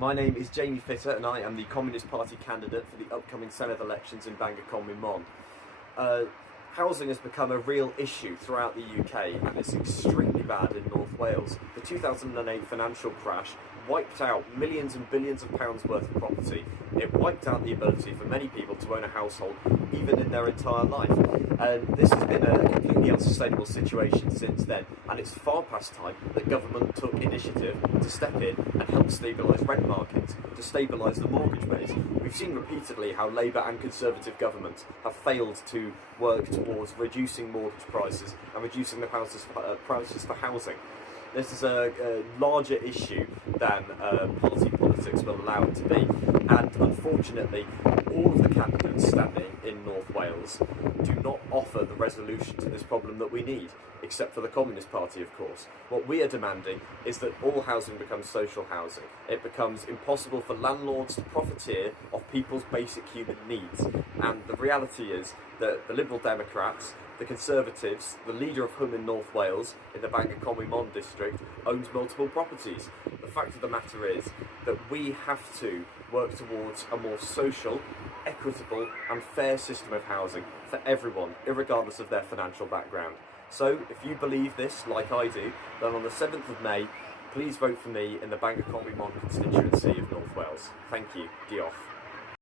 My name is Jaime Fitter and I am the Communist Party candidate for the upcoming Senedd elections in Bangor Coombe. Housing has become a real issue throughout the UK and it's extremely bad in North Wales. The 2008 financial crash wiped out millions and billions of pounds worth of property. It wiped out the ability for many people to own a household even in their entire life. And this has been a completely unsustainable situation since then, and it's far past time that government took initiative to step in and help stabilise rent markets, to stabilise the mortgage base. We've seen repeatedly how Labour and Conservative governments have failed to work towards reducing mortgage prices and reducing the prices for housing. This is a larger issue than party politics will allow it to be, and unfortunately all of the candidates standing in North Wales do not offer the resolution to this problem that we need, except for the Communist Party, of course. What we are demanding is that all housing becomes social housing. It becomes impossible for landlords to profiteer off people's basic human needs, and the reality is that the Liberal Democrats, the Conservatives, the leader of whom in North Wales, in the Bangor Gomiwnyddol district, owns multiple properties. The fact of the matter is that we have to work towards a more social, equitable and fair system of housing for everyone, irregardless of their financial background. So, if you believe this, like I do, then on the 7th of May, please vote for me in the Bangor Gomiwnyddol constituency of North Wales. Thank you. Diolch.